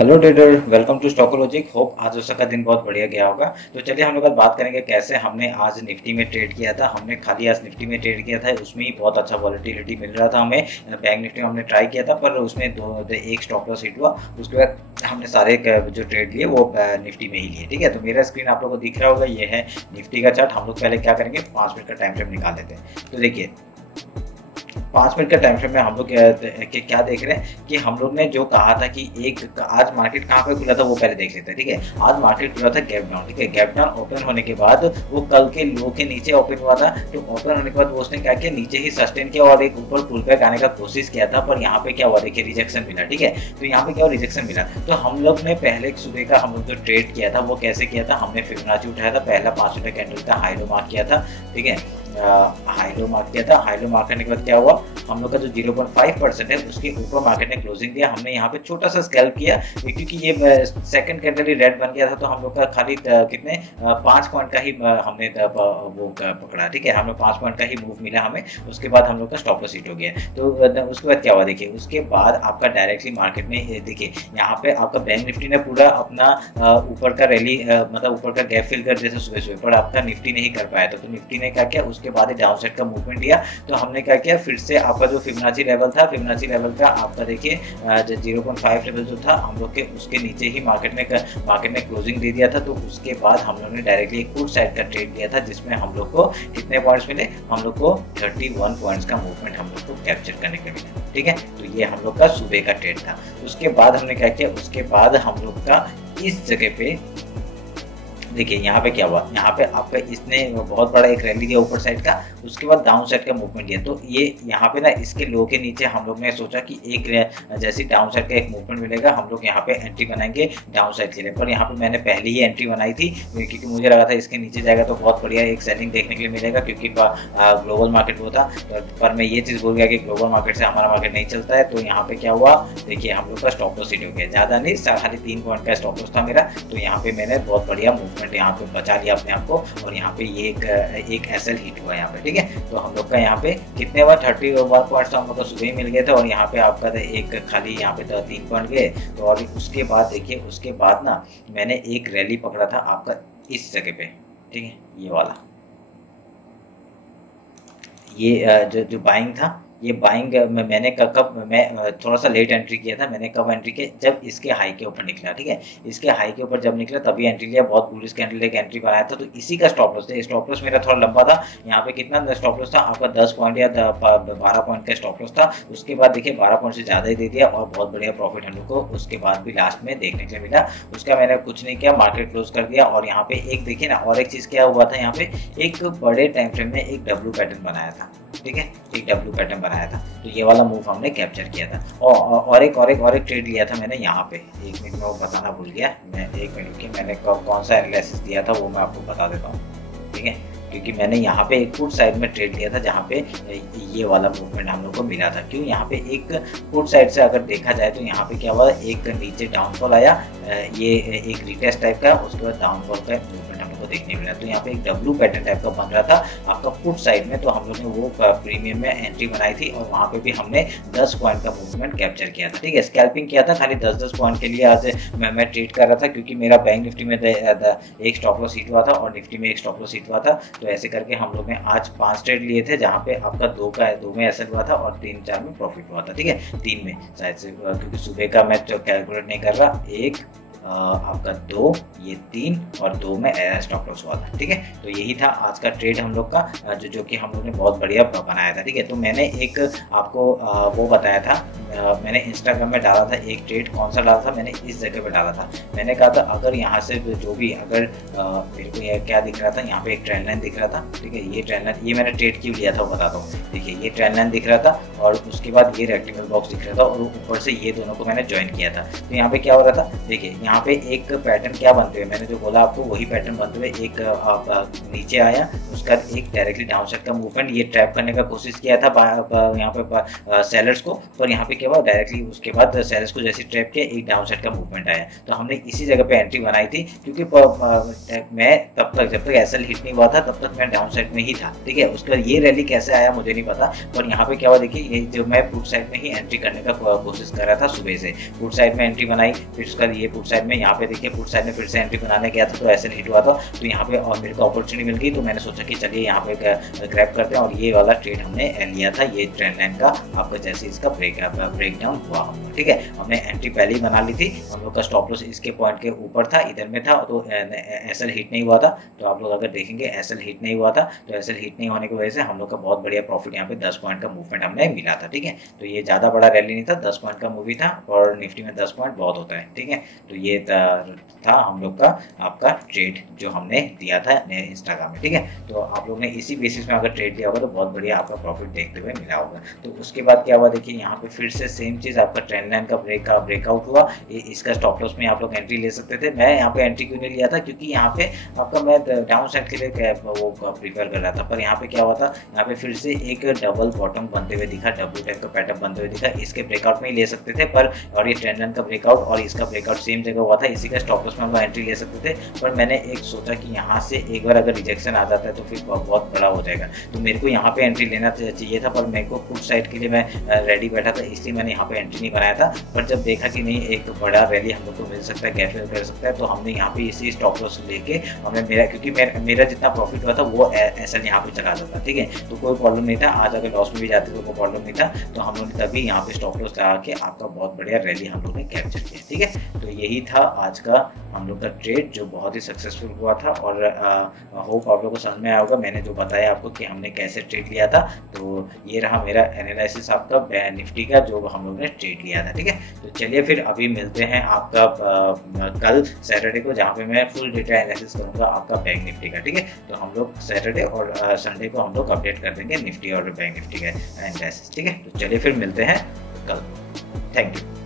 Hello trader, welcome to Stockologic. Hope आज उसका का दिन बहुत बढ़िया गया होगा। तो चलिए हम लोग आज बात करेंगे कैसे हमने आज निफ्टी में ट्रेड किया था। हमने खाली आज निफ्टी में ट्रेड किया था, उसमें ही बहुत अच्छा वॉलेटिलिटी मिल रहा था हमें। बैंक निफ्टी में हमने ट्राई किया था पर उसमें एक स्टॉप लॉस हिट हुआ। उसके बाद हमने सारे जो ट्रेड लिए वो निफ्टी में ही लिए। ठीक है, तो मेरा स्क्रीन आप लोग को दिख रहा होगा, ये है निफ्टी का चार्ट। हम लोग पहले क्या करेंगे, 5 मिनट का टाइम फ्रेम निकाल लेते हैं। तो देखिए 5 मिनट का टाइम फ्रेम में हम लोग क्या देख रहे हैं कि हम लोग ने जो कहा था कि आज मार्केट कहाँ पे खुला था वो पहले देख लेते हैं। ठीक है, आज मार्केट खुला था गैप डाउन। ठीक है, गैप डाउन ओपन होने के बाद वो कल के लो के नीचे ओपन हुआ था। तो ओपन होने के बाद वो उसने क्या किया, नीचे ही सस्टेन किया और एक ऊपर पुल बैक आने का कोशिश किया था, पर यहाँ पे क्या हुआ, देखिए रिजेक्शन मिला। ठीक है, तो यहाँ पे क्या हुआ, रिजेक्शन मिला। तो हम लोग ने पहले सुबह का हम लोग जो ट्रेड किया था वो कैसे किया था, हमने फिबोनाची उठाया था, पहला 5 मिनट कैंडल का हाई लो मार्क किया था। ठीक है, हाई लो मार्क किया था। हाई लो मार्क करने के बाद क्या हुआ, हम लोग का जो 0.5% है उसके ऊपर मार्केट ने क्लोजिंग दिया। हमने यहाँ पे छोटा सा स्कैल्प किया क्योंकि ये सेकंड कैंडल ही रेड बन गया था, तो हम लोग का खाली कितने 5 पॉइंट का ही हमने वो पकड़ा। ठीक है, हमें 5 पॉइंट का ही मूव मिला हमें। उसके बाद हम लोग का स्टॉप लॉस हिट हो गया। तो उसके बाद क्या हुआ, देखिए उसके बाद आपका डायरेक्टली मार्केट में देखिए यहाँ पे आपका बैंक निफ्टी ने पूरा अपना ऊपर का रैली मतलब ऊपर का गैप फिल कर जैसे सुबह पर आपका निफ्टी नहीं कर पाया था। तो निफ्टी ने क्या किया, उसके बाद डाउन साइड का मूवमेंट दिया। तो हमने क्या किया, फिर से आपका जो फिबोनाची लेवल था, फिबोनाची लेवल का आपका देखिए 0.5 लेवल जो था हम लोग के, उसके नीचे ही मार्केट ने क्लोजिंग दे दिया था। तो उसके बाद हम लोग ने डायरेक्टली एक पुट साइड का ट्रेड लिया था, जिसमें हम लोग को कितने पॉइंट्स मिले, हम लोग को 31 पॉइंट्स का मूवमेंट हम लोग को कैप्चर करने के मिला। ठीक है, तो ये हम लोग का सुबह का ट्रेड था। उसके बाद हमने क्या किया, उसके बाद हम लोग का इस जगह पे देखिए यहाँ पे क्या हुआ, यहाँ पे आपका इसने बहुत बड़ा एक रैली दिया ऊपर साइड का, उसके बाद डाउन साइड का मूवमेंट दिया। तो ये यहाँ पे ना इसके लो के नीचे हम लोग ने सोचा कि एक जैसी डाउन साइड का एक मूवमेंट मिलेगा, हम लोग यहाँ पे एंट्री बनाएंगे डाउन साइड के लिए। पर यहाँ पे मैंने पहले ही एंट्री बनाई थी क्योंकि मुझे लगा था इसके नीचे जाएगा तो बहुत बढ़िया एक सेलिंग देखने के लिए मिलेगा, क्योंकि ग्लोबल मार्केट वो था। पर मैं ये चीज़ भूल गया कि ग्लोबल मार्केट से हमारा मार्केट नहीं चलता है। तो यहाँ पे क्या हुआ, देखिए हम लोग का स्टॉप लॉस हिट हो गया, ज़्यादा नहीं, खाली 3 पॉइंट का स्टॉप लॉस था मेरा। तो यहाँ पे मैंने बहुत बढ़िया मूवमेंट यहाँ पे बचा लिया अपने आप को, और यहाँ पे ये एक एसएल हिट हुआ यहाँ पे। ठीक है, तो हम लोग का यहाँ पे कितने हुआ, 31 पॉइंट्स तो हम लोग को सुबह ही मिल गए थे, और यहाँ पे आपका एक खाली यहाँ पे 3 पॉइंट गए। तो और उसके बाद देखिए, उसके बाद ना मैंने एक रैली पकड़ा था आपका इस जगह पे। ठीक है, ये वाला, ये जो बाइंग था, ये बाइंग मैंने कब मैं थोड़ा सा लेट एंट्री किया था। मैंने कब एंट्री किया, जब इसके हाई के ऊपर निकला। ठीक है, इसके हाई के ऊपर जब निकला तभी एंट्री लिया, बहुत बुलिश कैंडल एक एंट्री बनाया था। तो इसी का स्टॉप लॉस था। स्टॉप लॉस मेरा थोड़ा लंबा था, यहाँ पे कितना स्टॉप लॉस था आपका 10 पॉइंट या 12 पॉइंट का स्टॉप लॉस था। उसके बाद देखिए 12 पॉइंट से ज़्यादा ही दे दिया, और बहुत बढ़िया प्रॉफिट हम लोग को उसके बाद भी लास्ट में देखने के लिए मिला। उसका मैंने कुछ नहीं किया, मार्केट क्लोज कर दिया। और यहाँ पे एक देखिए ना, और एक चीज़ क्या हुआ था, यहाँ पे एक बड़े टाइम फ्रेम में एक डब्ल्यू पैटर्न बनाया था। ठीक है, एक डब्ल्यू पैटर्न बनाया था, तो ये वाला मूव हमने कैप्चर किया था। और एक ट्रेड लिया था मैंने यहाँ पे, 1 मिनट में वो बताना भूल गया मैं, 1 मिनट की मैंने कौन सा एनालिसिस दिया था वो मैं आपको बता देता हूँ। ठीक है, क्योंकि मैंने यहाँ पे एक पुट साइड में ट्रेड लिया था, जहाँ पे ये वाला मूवमेंट हम लोग को मिला था। क्यों, यहाँ पे एक पुट साइड से अगर देखा जाए तो यहाँ पे क्या हुआ, एक नीचे डाउनफॉल आया, ये एक रिटेस्ट टाइप का, उसके बाद डाउनफॉल का मूवमेंट हम लोग को देखने मिला। तो यहाँ पे एक डब्ल्यू पैटर्न टाइप का बन रहा था आपका पुट साइड में। तो हम लोग ने वो प्रीमियम में एंट्री बनाई थी, और वहाँ पे भी हमने 10 पॉइंट का मूवमेंट कैप्चर किया था। ठीक है, स्कैल्पिंग किया था खाली 10-10 पॉइंट के लिए। आज मैं ट्रेड कर रहा था, क्योंकि मेरा बैंक निफ्टी में एक स्टॉप लॉस हिट हुआ था और निफ्टी में एक स्टॉप लॉस हिट हुआ था। तो ऐसे करके हम लोग ने आज 5 ट्रेड लिए थे, जहाँ पे आपका 2 में एसएल हुआ था और 3-4 में प्रॉफिट हुआ था। ठीक है, 3 में शायद से, क्योंकि सुबह का मैं तो कैलकुलेट नहीं कर रहा, आपका 2, ये 3 और 2 में स्टॉप लॉस हुआ था। ठीक है, तो यही था आज का ट्रेड हम लोग का, जो कि हम लोग ने बहुत बढ़िया बनाया था। ठीक है, तो मैंने एक आपको वो बताया था, मैंने इंस्टाग्राम में डाला था एक ट्रेड। कौन सा डाला था, मैंने इस जगह पे डाला था। मैंने कहा था अगर यहाँ से जो भी, अगर मेरे को ये क्या दिख रहा था, यहाँ पे एक ट्रेंड लाइन दिख रहा था। ठीक है, ये ट्रेंड लाइन, ये मैंने ट्रेड क्यों लिया था वो बताता हूँ। देखिए ये ट्रेंड लाइन दिख रहा था, और उसके बाद ये रेक्टेंगल बॉक्स दिख रहा था, और ऊपर से ये दोनों को मैंने ज्वाइन किया था। तो यहाँ पे क्या हो रहा था, देखिए यहाँ पे एक पैटर्न क्या बनते हुए, मैंने जो बोला आपको वही पैटर्न बनते हुए एक नीचे आया, उसका एक डायरेक्टली डाउन साइड का मूवमेंट, ये ट्रैप करने का कोशिश किया था यहाँ पे सेलर्स को, पर यहाँ पे क्या हुआ डायरेक्टली उसके बाद सेलर्स को जैसे ट्रैप किया एक डाउन साइड का मूवमेंट आया। तो हमने इसी जगह पे एंट्री बनाई थी, क्योंकि मैं तब तक जब तक एसएल हिट नहीं हुआ था तब तक मैं डाउन साइड में ही था, ठीक है। उसका ये रैली कैसे आया मुझे नहीं पता, पर यहाँ पे क्या हुआ देखिए, ये जो मैं पुट साइड में ही एंट्री करने का कोशिश कर रहा था सुबह से, पुट साइड में एंट्री बनाई, फिर उसका ये पुट साइड में यहाँ पे देखिए पुट साइड में फिर से एंट्री बनाने गया था तो एसएल हिट हुआ था, तो यहाँ पे और मेरे को अपॉर्चुनिटी मिल गई, तो मैंने सोचा कि चलिए यहाँ पे ग्रैब करते हैं, और ये वाला ट्रेड हमने लिया था, ये ट्रेंड लाइन का आपका जैसे इसका ब्रेक डाउन हुआ होगा, ठीक है। हमने एंट्री पहले ही बना ली थी, हम लोग का स्टॉप लॉस इसके पॉइंट के ऊपर था, इधर में था, तो एसएल हिट नहीं हुआ था। तो आप लोग अगर देखेंगे एसएल हिट नहीं हुआ था, तो एसएल हिट नहीं होने की वजह से हम लोग का बहुत बढ़िया प्रॉफिट यहाँ पे 10 पॉइंट का मूवमेंट हमने मिला था, ठीक है। तो ये ज़्यादा बड़ा रैली नहीं था, 10 पॉइंट का मूवी था, और निफ्टी में 10 पॉइंट बहुत होता है, ठीक है। तो ये था हम लोग का आपका ट्रेड जो हमने दिया था इंस्टाग्राम में, ठीक है। तो आप लोग ने इसी बेसिस में अगर ट्रेड दिया होगा तो बहुत बढ़िया आपका प्रॉफिट देखते हुए मिला होगा। तो उसके बाद क्या हुआ देखिए, यहाँ पे फिर से सेम चीज़ आपका ट्रेंड लाइन का ब्रेकआउट हुआ, इसका स्टॉप लॉस में आप लोग एंट्री ले सकते थे। मैं यहाँ पे एंट्री क्यों नहीं लिया था, क्योंकि यहाँ पे आपका मैं डाउन साइड के लिए वो प्रीफर कर रहा था, पर यहाँ पे क्या हुआ था, यहाँ पे फिर से एक डबल बॉटम बनते हुए दिखा, डब्ल्यू टाइप का पैटर्न बनते हुए दिखा, इसके ब्रेकआउट में ही ले सकते थे, पर और ये ट्रेंड लाइन का ब्रेकआउट और इसका ब्रेकआउट सेम जगह हुआ था, इसी का स्टॉप लॉस में हम एंट्री ले सकते थे। पर मैंने एक सोचा कि यहाँ से एक बार अगर रिजेक्शन आ जाता है तो फिर बहुत बड़ा हो जाएगा, तो मेरे को यहाँ पे एंट्री लेना चाहिए था, पर मेरे को पुट साइड के लिए मैं रेडी बैठा था, इसलिए मैंने यहाँ पे एंट्री नहीं बनाया था। पर जब देखा कि नहीं एक बड़ा रैली हम लोग को मिल सकता है, गैप फिल कर सकता है, तो हमने यहाँ पे इसी स्टॉप लॉस लेके हमने क्योंकि मेरा जितना प्रॉफिट हुआ था वो एसएल यहाँ पे चला जाता, ठीक है। तो कोई प्रॉब्लम नहीं था, आज अगर लॉस में भी जाते तो कोई प्रॉब्लम नहीं था, तो हम लोग ने तभी यहाँ पे स्टॉप लॉस लगा के आपका बहुत बढ़िया रैली हम लोग ने कैप्चर किया, ठीक है। तो यही था आज का हम लोग का ट्रेड जो बहुत ही सक्सेसफुल हुआ था, और होप आप लोगों को समझ में आया होगा मैंने जो बताया आपको कि हमने कैसे ट्रेड लिया था। तो ये रहा मेरा एनालिसिस आपका निफ्टी का जो हम लोग ने ट्रेड लिया था, ठीक है। तो चलिए फिर अभी मिलते हैं आपका कल सैटरडे को, जहाँ पे मैं फुल डेटा एनालिसिस करूंगा आपका बैंक निफ्टी का, ठीक है। तो हम लोग सैटरडे और संडे को हम लोग अपडेट कर देंगे निफ्टी और बैंक निफ्टी का एनालिसिस, ठीक है। तो चलिए फिर मिलते हैं कल, थैंक यू।